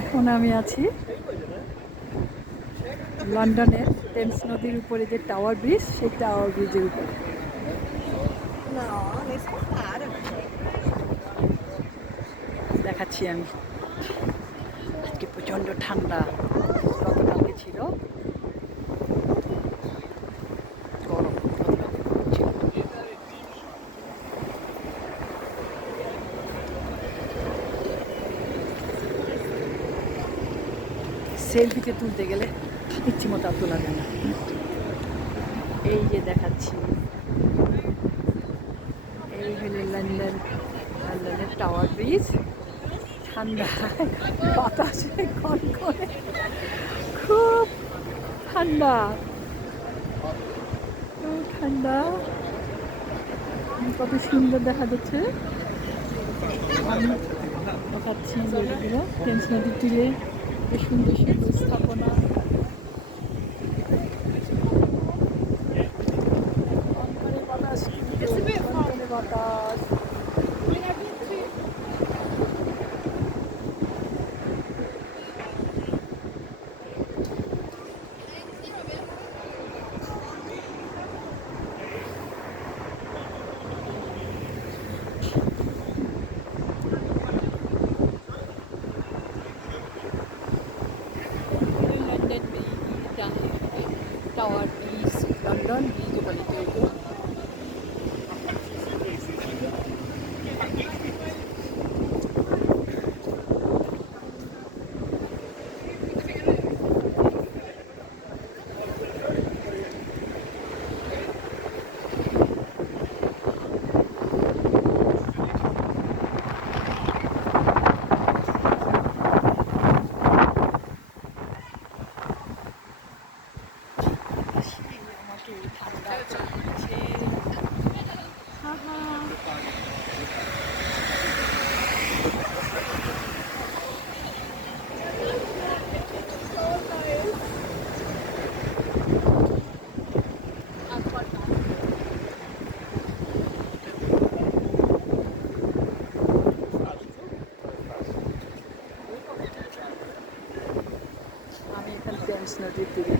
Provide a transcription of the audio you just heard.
এখন আমি আছি লন্ডনের টেমস নদীর উপরে যে টাওয়ার ব্রিজ, সেই টাওয়ার ব্রিজের উপরে। দেখাচ্ছি আমি। আজকে প্রচণ্ড ঠান্ডা, গতকালকে ছিল গরম, গতকালকে গরম ছিল। সেলফিতে তুলতে গেলে ইচ্ছে মতো আর তোলা যায় না। এই যে দেখাচ্ছি, এই হলো লন্ডনের টাওয়ার ব্রিজ। ঠান্ডায় বাতাসে কনকনে, খুব ঠান্ডা, খুব ঠান্ডা। কত সুন্দর দেখা যাচ্ছে। আমি দেখাচ্ছি যেগুলো টেমস নদীর তীরে বেশ সুন্দর সুন্দর স্থাপনা। কনকনে বাতাস, কনকনে বাতাস। London tower bridge, London bridge বলে এটাকে। আমাকে ঠান্ডা করছে। হা হা। আমি এখানে টেমস নদীর তীরে